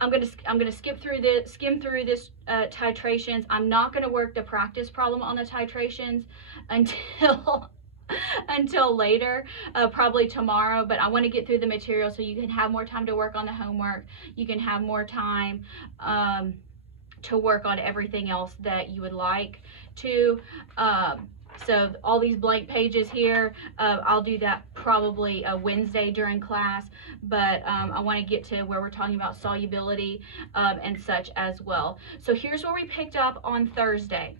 I'm gonna skim through this titrations. I'm not gonna work the practice problem on the titrations until until later, probably tomorrow, but I want to get through the material so you can have more time to work on the homework. You can have more time to work on everything else that you would like to. So all these blank pages here, I'll do that probably Wednesday during class, but I want to get to where we're talking about solubility and such as well. So here's where we picked up on Thursday.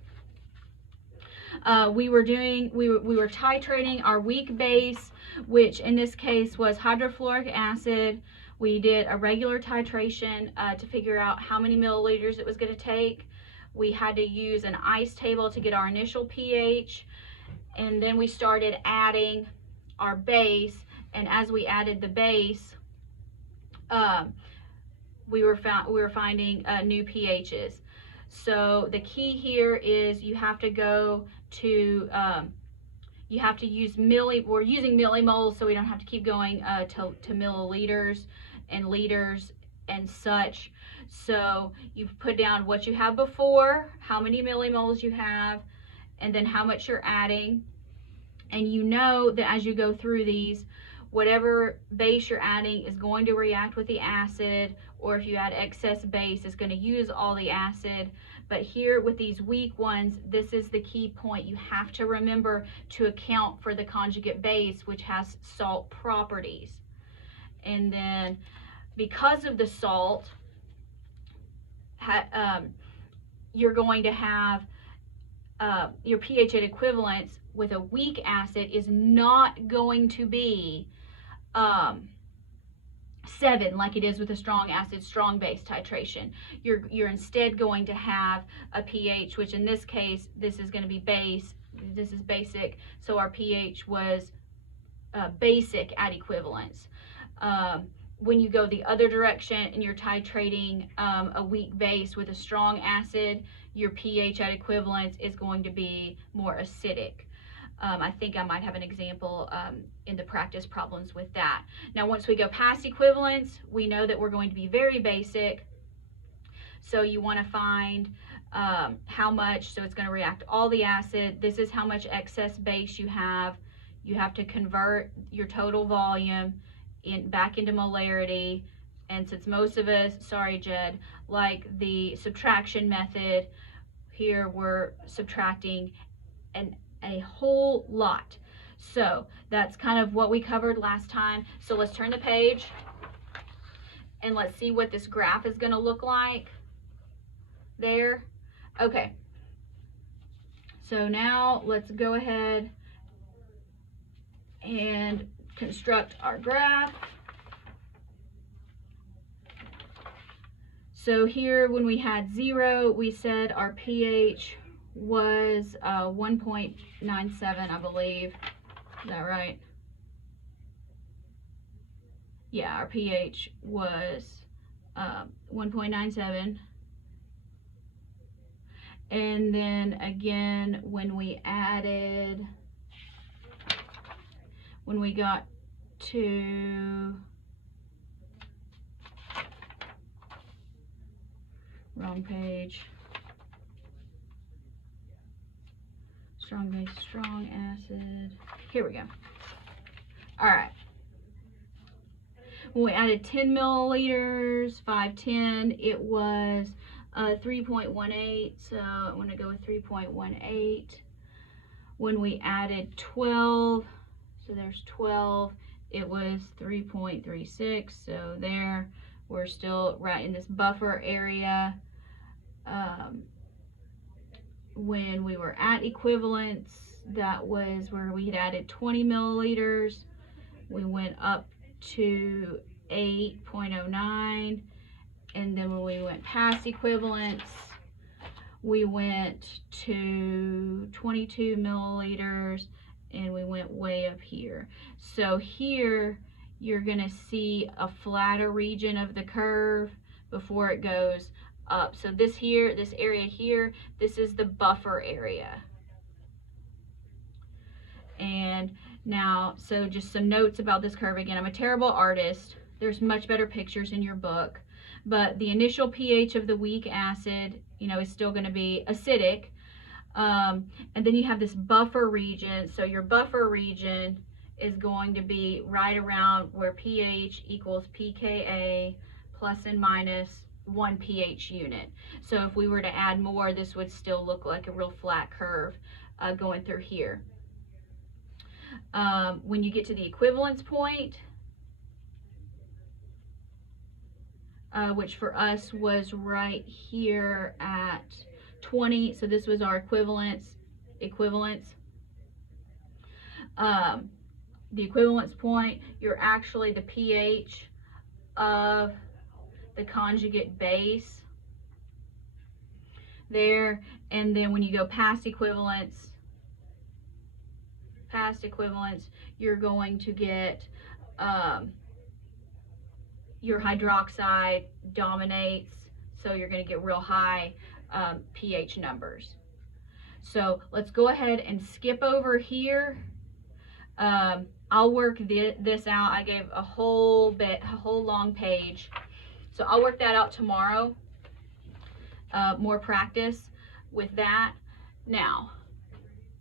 We were titrating our weak base, which in this case was hydrofluoric acid. We did a regular titration to figure out how many milliliters it was going to take. We had to use an ice table to get our initial pH, and then we started adding our base, and as we added the base, we were finding new pHs. So the key here is you have to go to you have to use we're using millimoles, so we don't have to keep going to milliliters and liters and such. So you've put down what you have before, how many millimoles you have, and then how much you're adding. And you know that as you go through these, whatever base you're adding is going to react with the acid, or if you add excess base, it's going to use all the acid. But here with these weak ones, this is the key point. You have to remember to account for the conjugate base, which has salt properties. And then because of the salt, you're going to have your pH at equivalence with a weak acid is not going to be 7 like it is with a strong acid, strong base titration. You're instead going to have a pH, which in this case, this is going to be base, this is basic, so our pH was basic at equivalence. When you go the other direction and you're titrating a weak base with a strong acid, your pH at equivalence is going to be more acidic. I think I might have an example in the practice problems with that. Now, once we go past equivalence, we know that we're going to be very basic. So you want to find how much, so it's going to react all the acid. This is how much excess base you have. You have to convert your total volume back into molarity. And since most of us, sorry Jed, like the subtraction method, here we're subtracting a whole lot. So that's kind of what we covered last time. So let's turn the page and let's see what this graph is going to look like there. Okay, so now let's go ahead and construct our graph. So here when we had 0, we said our pH was 1.97, I believe. Is that right? Yeah, our pH was 1.97. And then again, when we got to, wrong page, strong base, strong acid, here we go. All right, when we added 10 milliliters, 510, it was 3.18, so I'm going to go with 3.18. When we added 12, so there's 12, it was 3.36, so there we're still right in this buffer area. When we were at equivalence, that was where we had added 20 milliliters. We went up to 8.09, and then when we went past equivalence, we went to 22 milliliters, and we went way up here. So here you're going to see a flatter region of the curve before it goes up. So this here, this area here, this is the buffer area. And now, so just some notes about this curve. Again, I'm a terrible artist, There's much better pictures in your book. But the initial pH of the weak acid, you know, is still going to be acidic. And then you have this buffer region. So your buffer region is going to be right around where pH equals pKa plus and minus 1 pH unit. So if we were to add more, this would still look like a real flat curve going through here. When you get to the equivalence point, which for us was right here at 20, so this was our equivalence. The equivalence point, you're actually the pH of the conjugate base there, and then when you go past equivalence, you're going to get your hydroxide dominates, so you're going to get real high pH numbers. So let's go ahead and skip over here. I'll work this out. I gave a whole long page, so I'll work that out tomorrow. More practice with that. Now,